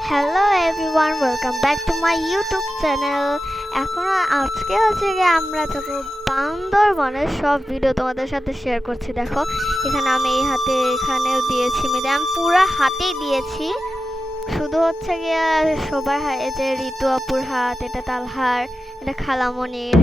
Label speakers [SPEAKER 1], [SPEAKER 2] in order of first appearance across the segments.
[SPEAKER 1] Hello everyone welcome back to my YouTube channel এখন আজকে হচ্ছে গিয়ে আমরা যাব বান্দরবনের সব ভিডিও তোমাদের সাথে শেয়ার করছি। দেখো, এখানে আমি এই হাতে এখানেও দিয়েছি মেয়েদের আমি পুরো হাতেই দিয়েছি। শুধু হচ্ছে গিয়ে সবার এই যে ঋতু আপুর হাত, এটা তালহার এটা খালামণির।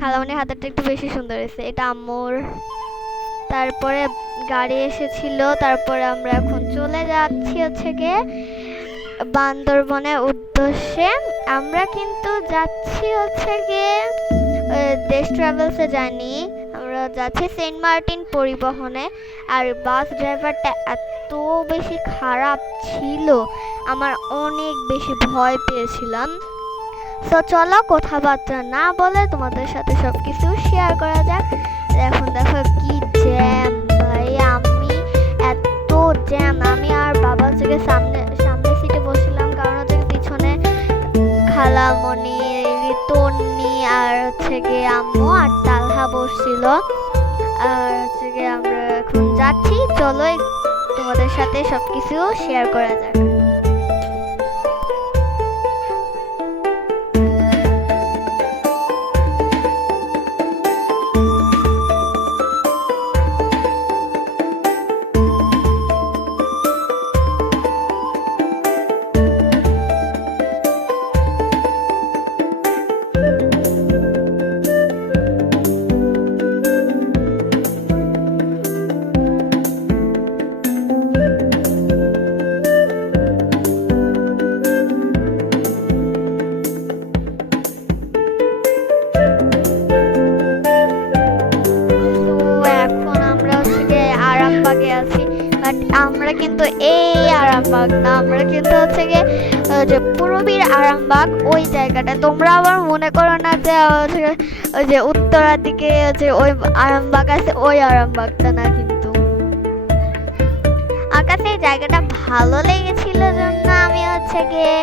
[SPEAKER 1] খালামণির হাতেরটা একটু বেশি সুন্দর হয়েছে, এটা আম্মুর। তারপরে গাড়ি এসেছিল, তারপরে আমরা এখন চলে যাচ্ছি হচ্ছে গিয়ে বান্দরবনের উদ্দেশ্যে। আমরা কিন্তু যাচ্ছি হচ্ছে গিয়ে দেশ ট্রাভেলসে জানি আমরা যাচ্ছি সেন্ট মার্টিন পরিবহনে। আর বাস ড্রাইভারটা এত বেশি খারাপ ছিল, আমার অনেক বেশি ভয় পেয়েছিলাম। তো চলো কথাবার্তা না বলে তোমাদের সাথে সব কিছু শেয়ার করা যাক। এখন দেখো কি জ্যাম জ্যাম আমি আর বাবা হচ্ছে সামনে সামনে সিটে বসছিলাম, কারণ হচ্ছে পিছনে খালামণি, তন্নি আর হচ্ছে গিয়ে আম্মু আর তালহা বসছিল। আর হচ্ছে গিয়ে আমরা এখন যাচ্ছি। চলো, তোমাদের সাথে সব কিছু শেয়ার করা যাক। ওই আরামবাগ আছে, ওই আরামবাগটা না কিন্তু। আমার এই জায়গাটা ভালো লেগেছিল জন্য আমি হচ্ছে গিয়ে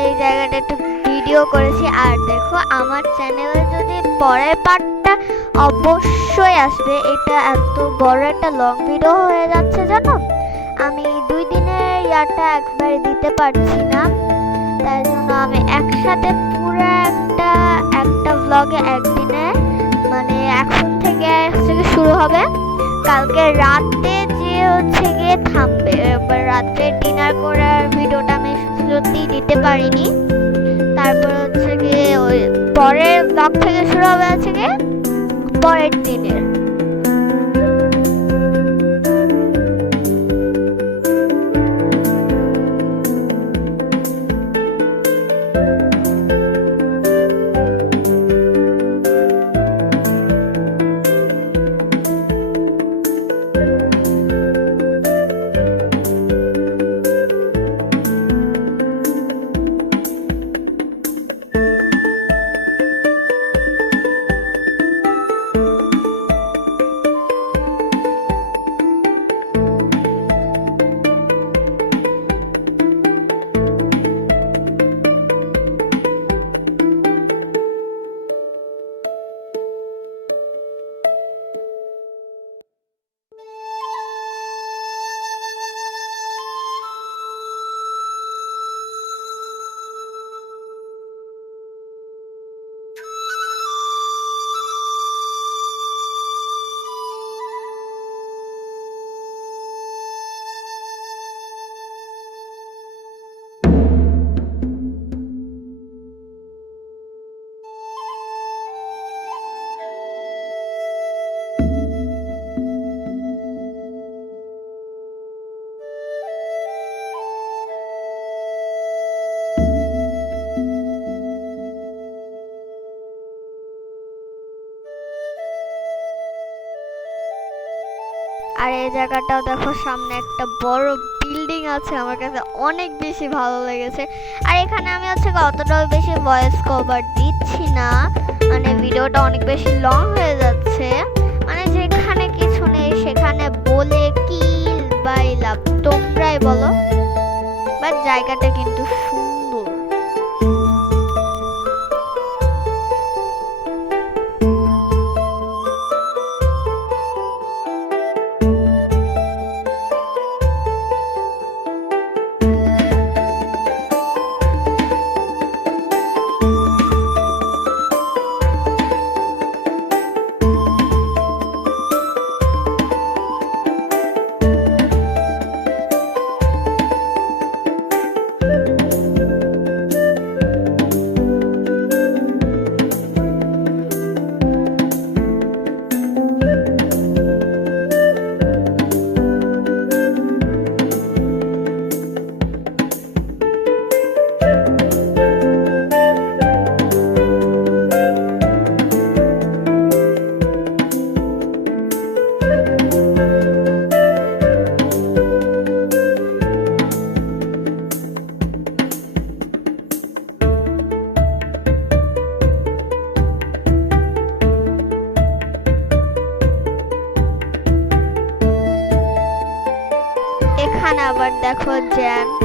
[SPEAKER 1] এই জায়গাটা একটু ভিডিও করেছি। আর দেখো, আমার চ্যানেলে যদি পরের পার্টটা অবশ্যই আসবে, এটা এত বড় একটা লং ভিডিও হয়ে যাচ্ছে জানো? আমি দুই দিনের ইয়ারটা একবারে দিতে পারছি না। তাই জন্য আমি একসাথে পুরো একটা একটা ব্লগে একদিনে মানে এখন থেকে হচ্ছে শুরু হবে। কালকে রাতে যে হচ্ছে গিয়ে থামবে রাত্রে ডিনার করার ভিডিওটা আমি সত্যি দিতে পারিনি। তারপর হচ্ছে গিয়ে ওই পরের ব্লগ থেকে শুরু হবে হচ্ছে গিয়ে পরের দিনের। আর এই জায়গাটাও দেখো, সামনে একটা বড় বিল্ডিং আছে, আমার কাছে অনেক বেশি ভালো লেগেছে। আর এখানে আমি হচ্ছে অতটাও বেশি ভয়েস কভার দিচ্ছি না। মানে ভিডিওটা অনেক বেশি লং হয়ে যাচ্ছে। মানে যেখানে কিছু নেই, সেখানে বলে কি বাই লাভ তোমরাই বলো। বাট জায়গাটা কিন্তু সুন্দর। দেখো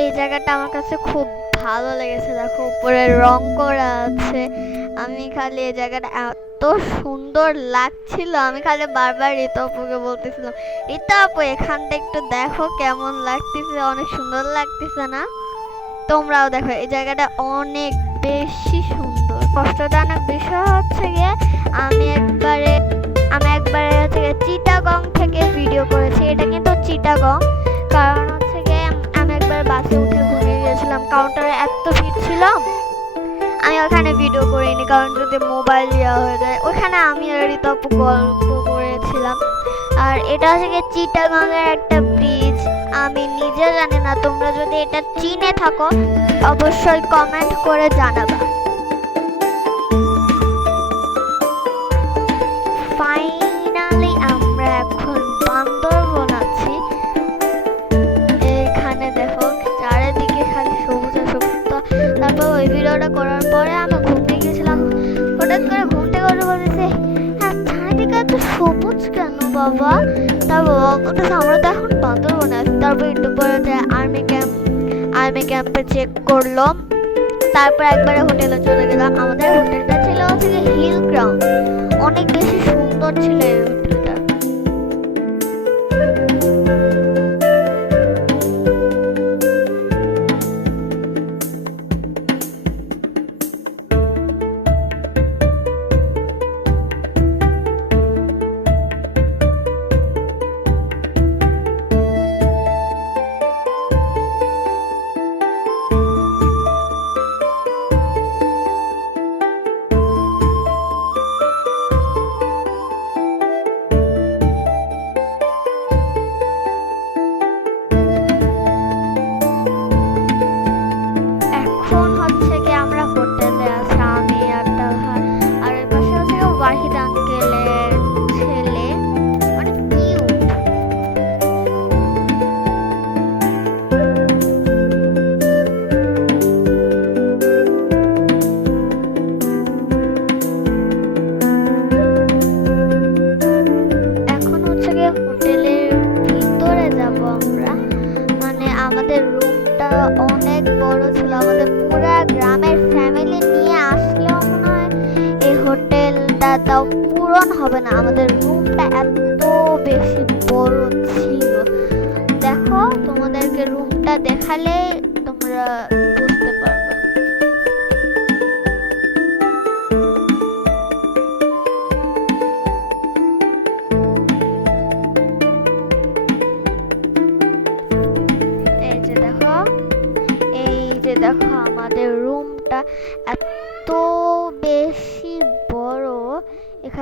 [SPEAKER 1] এই জায়গাটা আমার কাছে খুব ভালো লেগেছে। দেখো, উপরে রং করা আছে। আমি খালি এই জায়গাটা এত সুন্দর লাগছিল। আমি খালি বারবার ঋতু আপুকে বলতেছিলাম ঋতু আপু, এখানটা একটু দেখো কেমন লাগতেছে। অনেক সুন্দর লাগতেছে না? তোমরাও দেখো, এই জায়গাটা অনেক বেশি সুন্দর। কষ্টজনক বিষয় হচ্ছে গিয়ে আমি একবারে আমি একবারে হচ্ছে চিটাগং থেকে ভিডিও করেছি। এটা কিন্তু চিটাগং কারণ বাসে উঠে ঘুমিয়ে গিয়েছিলাম কাউন্টারে এত ভিড় ছিল, আমি ওখানে ভিডিও করিনি, কারণ যদি মোবাইল দেওয়া হয়ে যায়, ওখানে আমি আর ঋতপ গল্প করেছিলাম। আর এটা হচ্ছে গিয়ে চিটাগংয়ের একটা ব্রিজ আমি নিজে জানি না, তোমরা যদি এটা চিনে থাকো, অবশ্যই কমেন্ট করে জানাবা। ভিডিওটা করার পরে আমি ঘুমতে গিয়েছিলাম হঠাৎ করে ঘুমতে করে বলেছে হ্যাঁ চারিদিকে এত সবুজ কেন বাবা? তার বাবা আমরা তো এখন বান্দরবনে আছি। তারপর একটু পরে আর্মি ক্যাম্প আর্মি ক্যাম্পে চেক করল তারপর একবারে হোটেলে চলে গেলাম। আমাদের হোটেলটা ছিল হচ্ছে হিল গ্রাউন্ড অনেক বেশি সুন্দর ছিল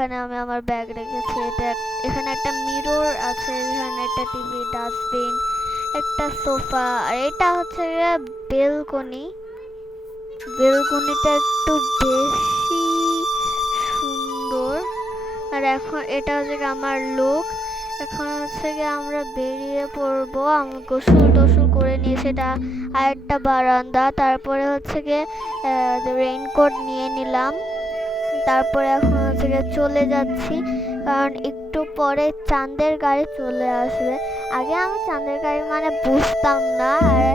[SPEAKER 1] এখানে আমি আমার ব্যাগ রেখেছি। এটা এখানে একটা মিরর আছে, এখানে একটা টিভি ডাস্টবিন একটা সোফা আর এটা হচ্ছে বেলকনি বেলকনিটা একটু বেশি সুন্দর। আর এখন এটা হচ্ছে আমার লোক এখন হচ্ছে গিয়ে আমরা বেরিয়ে পড়ব। আমি গোসল টোসল করে নিয়ে সেটা আরেকটা বারান্দা। তারপরে হচ্ছে গিয়ে রেইনকোট নিয়ে নিলাম। তারপরে এখন হচ্ছে চলে যাচ্ছি। কারণ একটু পরে চাঁদের গাড়ি চলে আসবে। আগে আমি চাঁদের গাড়ি মানে বুঝতাম না। আর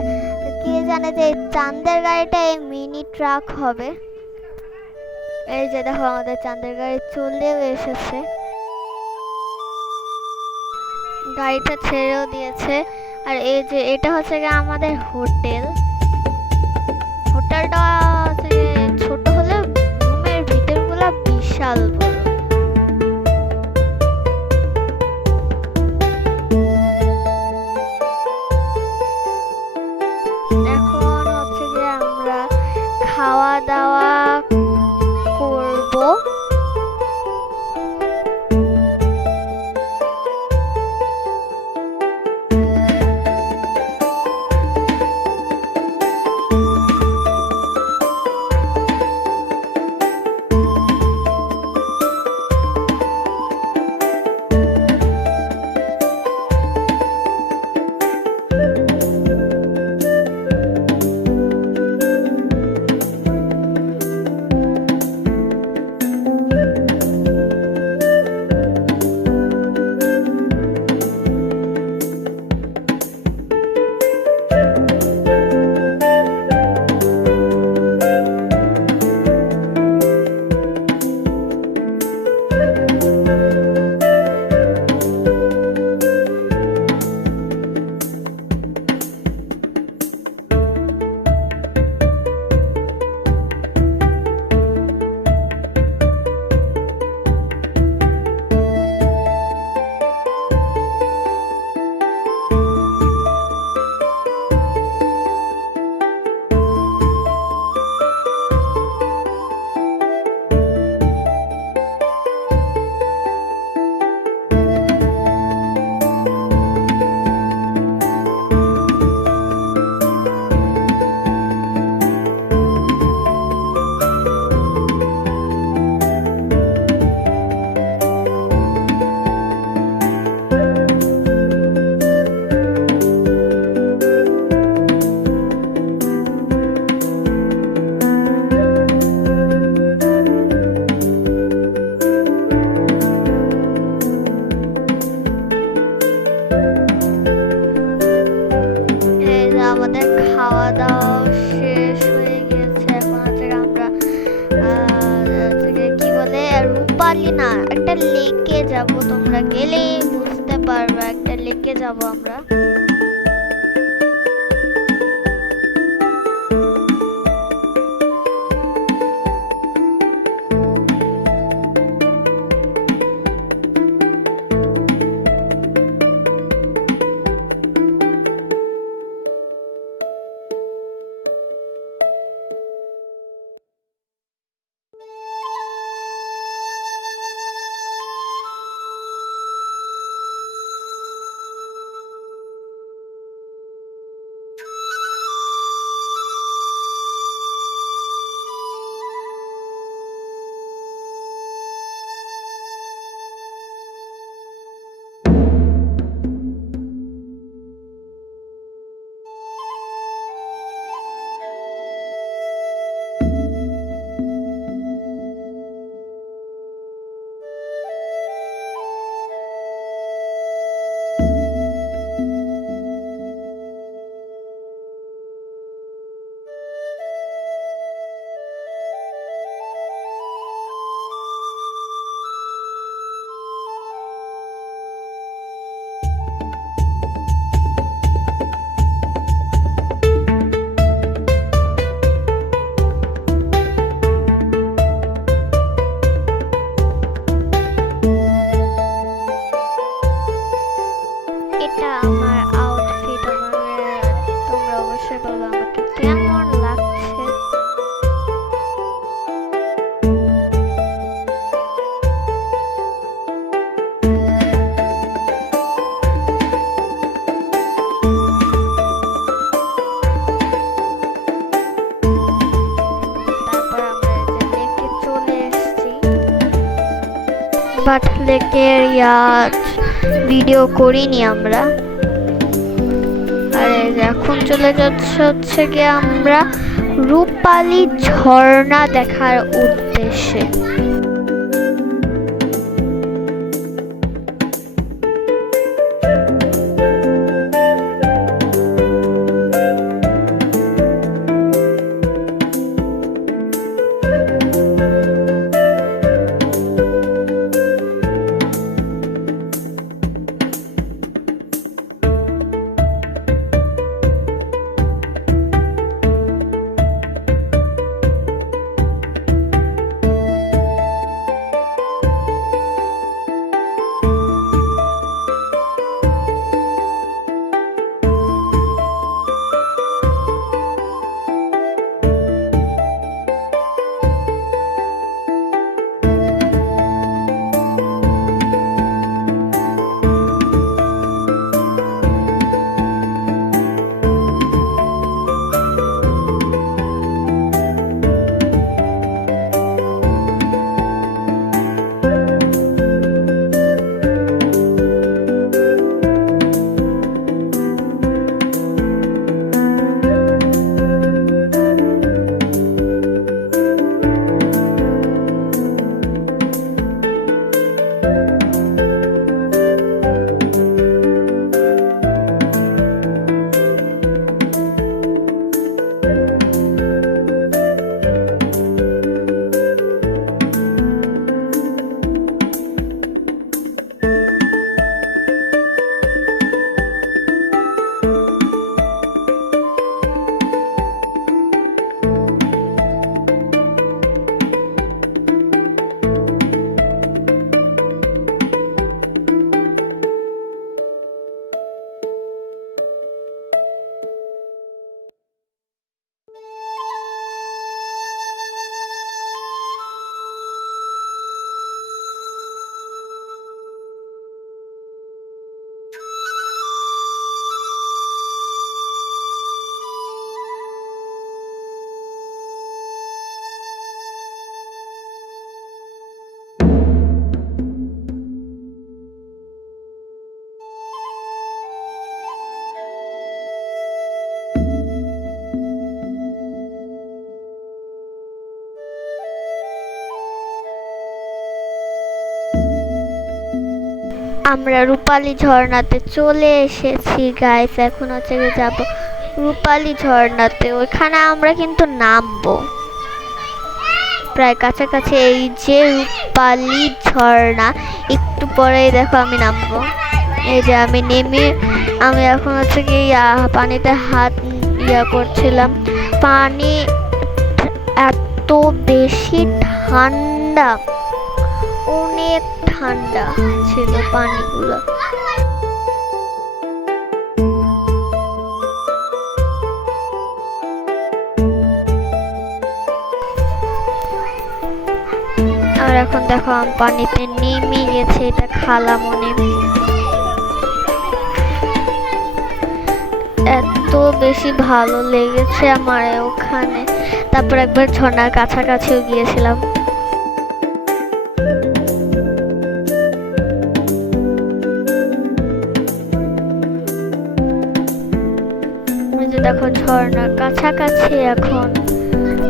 [SPEAKER 1] কে জানে যে চাঁদের গাড়িটা এই মিনি ট্রাক হবে। এই যে দেখো আমাদের চাঁদের গাড়ি চলেও এসেছে। গাড়িটা ছেড়েও দিয়েছে। আর এই যে এটা হচ্ছে আমাদের হোটেল। হোটেলটা হচ্ছে খাওয়া দাওয়া যাব ভিডিও করিনি আমরা। আর এখন চলে যাচ্ছে হচ্ছে গিয়ে আমরা রূপালী ঝর্ণা দেখার উদ্দেশ্যে। আমরা রূপালী ঝর্ণাতে চলে এসেছি গাইস এখন হচ্ছে যাব রূপালী ঝর্ণাতে। ওইখানে আমরা কিন্তু নামবো। প্রায় কাছাকাছি এই যে রূপালী ঝর্ণা, একটু পরেই দেখো আমি নামবো। এই যে আমি নেমে, আমি এখন হচ্ছে কি পানিতে হাত ইয়া করছিলাম। পানি এত বেশি ঠান্ডা, অনেক ঠান্ডা ছিল পানিগুলো। আর এখন দেখো আমি পানিতে নেমে গেছে, এটা খালা মনে। এত বেশি ভালো লেগেছে আমার ওখানে। তারপর একবার ঝর্ণার কাছাকাছিও গিয়েছিলাম। দেখো ঝর্ণার কাছাকাছি এখন।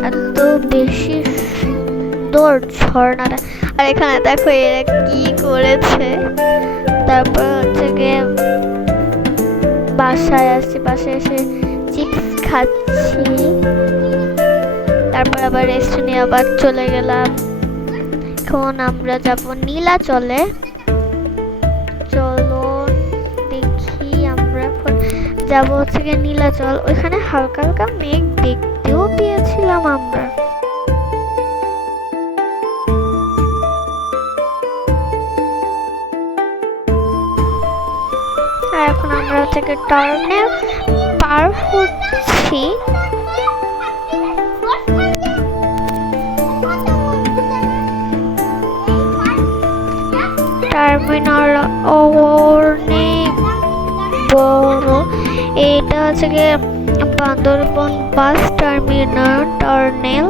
[SPEAKER 1] এত বেশি সুন্দর ঝর্ণাটা। আর এখানে দেখো এরা কি করেছে। তারপর হচ্ছে গিয়ে বাসায় আসছি, বাসায় এসে চিপস খাচ্ছি। তারপর আবার রেস্ট নিয়ে আবার চলে গেলাম। এখন আমরা যাব নীলাচলে। যাব হচ্ছে গিয়ে নীলাচল। ওইখানে হালকা হালকা মেঘ দেখতেও পেয়েছিলাম আমরা। আর এখন আমরা থেকে টার্নে পার হচ্ছি। টার্মিনাল অনেক বড় এটা হচ্ছে গিয়ে বান্দরবন বাস টার্মিনাল টার্নেল।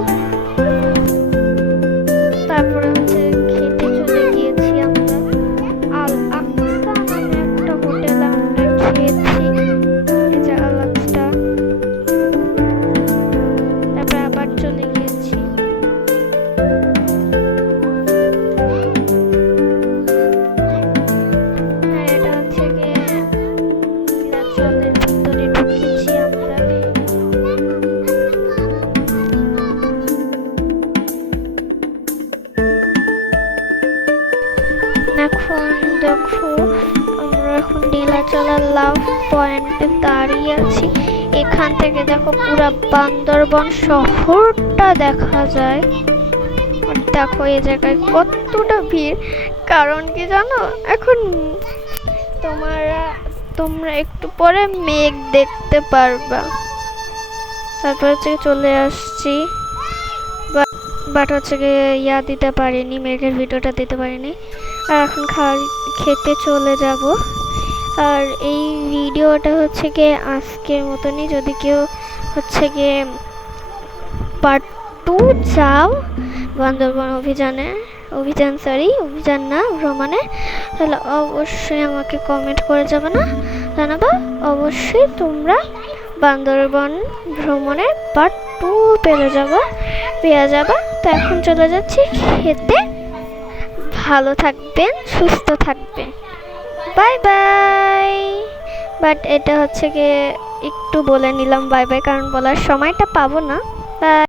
[SPEAKER 1] বান্দরবন শহরটা দেখা যায়। দেখো এই জায়গায় কতটা ভিড়। কারণ কি জানো? এখন তোমরা তোমরা একটু পরে মেঘ দেখতে পারবা। তারপর হচ্ছে চলে আসছি। বাট হচ্ছে গিয়ে ইয়া দিতে পারিনি, মেঘের ভিডিওটা দিতে পারিনি। আর এখন খাওয়া খেতে চলে যাব। আর এই ভিডিওটা হচ্ছে গিয়ে আজকের মতনই। যদি কেউ হচ্ছে গিয়ে পার্ট টু যাও। বান্দরবন অভিযানে, অভিযান সরি অভিযান না, ভ্রমণে। তাহলে অবশ্যই আমাকে কমেন্ট করে যাবে না। জানাবা, অবশ্যই তোমরা বান্দরবন ভ্রমণের পার্ট টু পেয়ে যাবা পেয়ে যাবা। তো এখন চলে যাচ্ছি, খেতে। ভালো থাকবেন, সুস্থ থাকবেন। Bye bye. বাট এটা হচ্ছে গিয়ে একটু বলে নিলাম, বাই বাই, কারণ বলার সময়টা পাবো না। Bye.